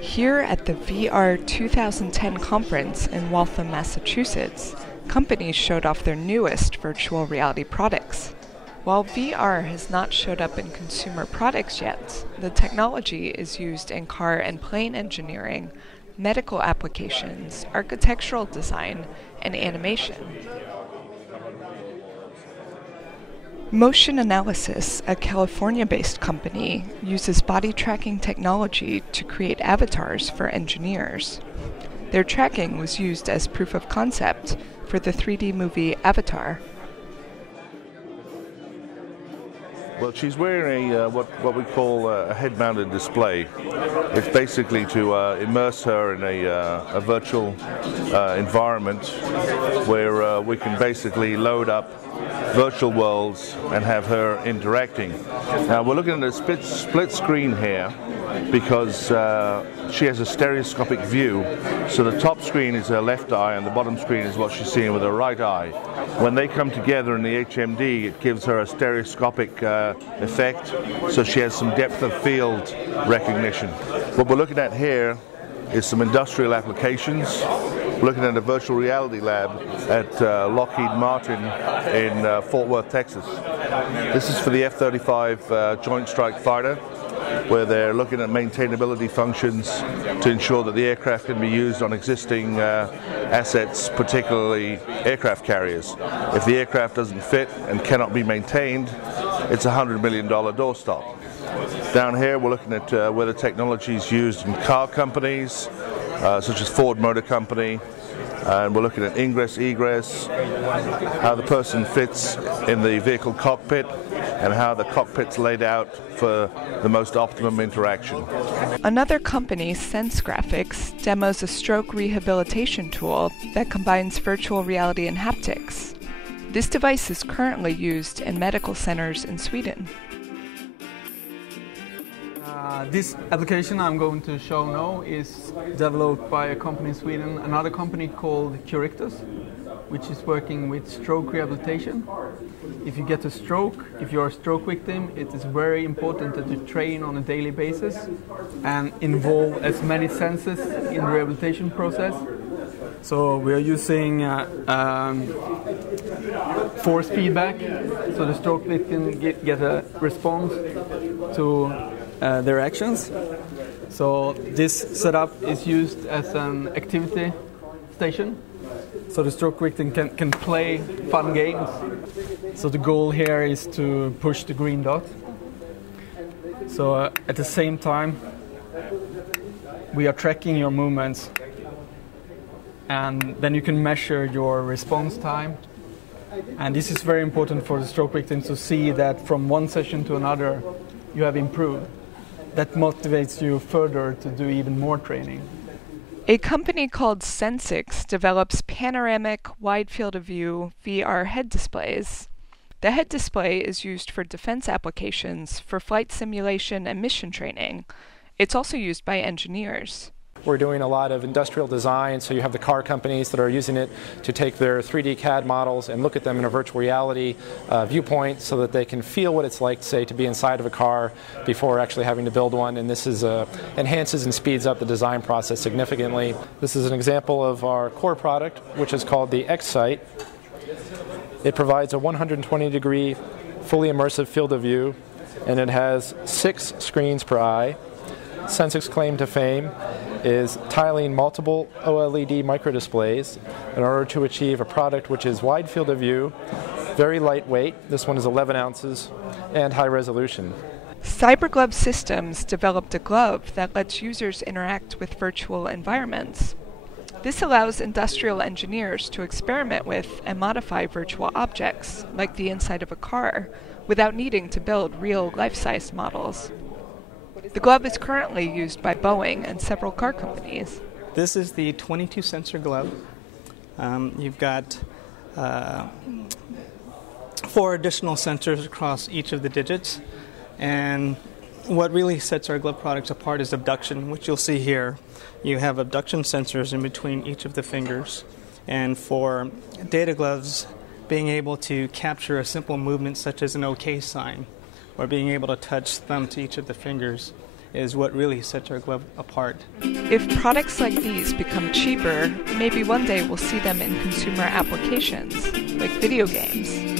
Here at the VR 2010 conference in Waltham, Massachusetts, companies showed off their newest virtual reality products. While VR has not showed up in consumer products yet, the technology is used in car and plane engineering, medical applications, architectural design, and animation. Motion Analysis, a California-based company, uses body tracking technology to create avatars for engineers. Their tracking was used as proof of concept for the 3D movie Avatar. Well, she's wearing what we call a head-mounted display. It's basically to immerse her in a virtual environment where we can basically load up virtual worlds and have her interacting. Now we're looking at a split screen here because she has a stereoscopic view. So the top screen is her left eye and the bottom screen is what she's seeing with her right eye. When they come together in the HMD, it gives her a stereoscopic effect, so she has some depth of field recognition. What we're looking at here is some industrial applications. We're looking at a virtual reality lab at Lockheed Martin in Fort Worth, Texas. This is for the F-35 Joint Strike Fighter, where they're looking at maintainability functions to ensure that the aircraft can be used on existing assets, particularly aircraft carriers. If the aircraft doesn't fit and cannot be maintained, it's a $100 million doorstop. Down here we're looking at where the technology is used in car companies, such as Ford Motor Company, and we're looking at ingress, egress, how the person fits in the vehicle cockpit, and how the cockpit's laid out for the most optimum interaction. Another company, Sense Graphics, demos a stroke rehabilitation tool that combines virtual reality and haptics. This device is currently used in medical centers in Sweden. This application I'm going to show now is developed by a company in Sweden, another company called Curictus, which is working with stroke rehabilitation. If you get a stroke, if you're a stroke victim, it is very important that you train on a daily basis and involve as many senses in the rehabilitation process. So we are using force feedback, so the stroke victim get a response to their actions. So this setup is used as an activity station, so the stroke victim can play fun games. So the goal here is to push the green dot. So at the same time we are tracking your movements, and then you can measure your response time. And this is very important for the stroke victims to see that from one session to another you have improved. That motivates you further to do even more training. A company called Sensix develops panoramic wide field of view VR head displays. The head display is used for defense applications, for flight simulation and mission training. It's also used by engineers. We're doing a lot of industrial design, so you have the car companies that are using it to take their 3D CAD models and look at them in a virtual reality viewpoint so that they can feel what it's like, say, to be inside of a car before actually having to build one. And this enhances and speeds up the design process significantly. This is an example of our core product, which is called the X-Sight. It provides a 120-degree fully immersive field of view, and it has 6 screens per eye. Sensix's claim to fame is tiling multiple OLED microdisplays in order to achieve a product which is wide field of view, very lightweight, this one is 11 ounces, and high resolution. CyberGlove Systems developed a glove that lets users interact with virtual environments. This allows industrial engineers to experiment with and modify virtual objects, like the inside of a car, without needing to build real life-size models. The glove is currently used by Boeing and several car companies. This is the 22 sensor glove. You've got 4 additional sensors across each of the digits. And what really sets our glove products apart is abduction, which you'll see here. You have abduction sensors in between each of the fingers. And for data gloves, being able to capture a simple movement such as an OK sign, or being able to touch thumb to each of the fingers, is what really sets our glove apart. If products like these become cheaper, maybe one day we'll see them in consumer applications, like video games.